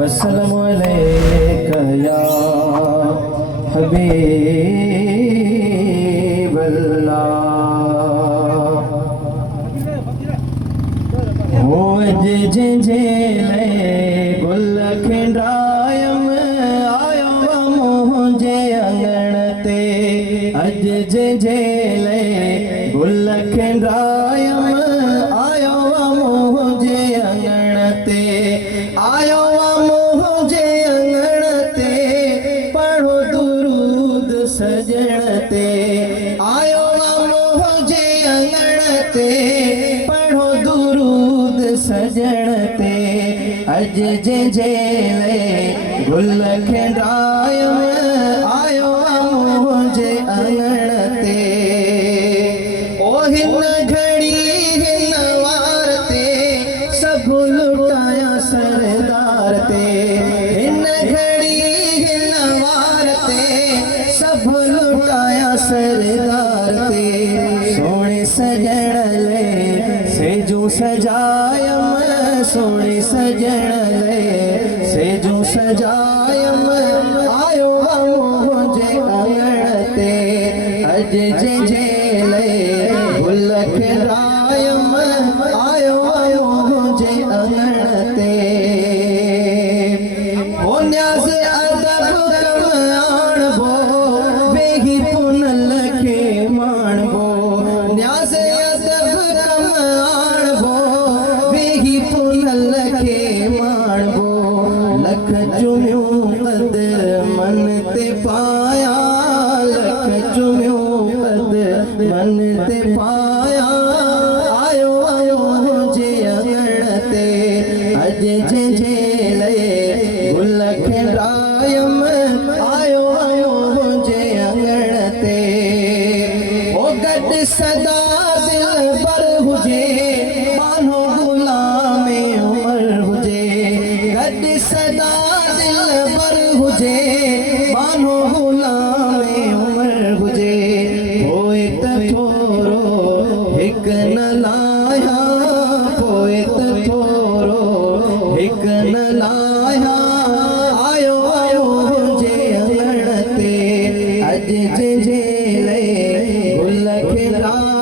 वसल्लम अलैका या हबीब अल्लाह। हो जे जे गुल खिंडायम आयो मुझे अंगण ते। अज जे गुल खिंडायम आयो मुझे अंगण ते। आयो मुझे अंगण ते पढ़ो दुरूद सजण ते। आयो मुझे अंगण ते पढ़ो दुरूद सजण ते। अज जे गुल खिंडायम आयो मुझे अंगण ते। ओ हिन घड़ी हिन वार ते सब लुटाया सरदार ते। हिन घड़ी हिन वार ते सब लुटाया सरदार ते। सोने सजण ले सेजू सजायम सोने सजण ले सेजू सजायम आयो मुझे अंगण ते। अज जे गुल खिंडायम आयो मुझे अंगण ते। ओ न्याज़ अदब कम आणबो वेही पुनल खे माणबो। न्याज़ अदब कम आणबो वेही पुनल खे माणबो। लख चुमियूं पद मन ते पाया लख चुमियूं पद मन ते पाया आयो मुझे अंगण ते। अज जे गुल खिंडायम आयो मुझे अंगण ते। ओ गड सदा दिल बर हुजे मानो गुलाम उमर हुजे। गड सदा दिल बर हुजे मानो गुलाम उमर हुजे। पोए त थोरो हिक न लाया पोए त थोरो हिक न लाया आयो मुझे अंगण ते। अज जे गुल खिंडायम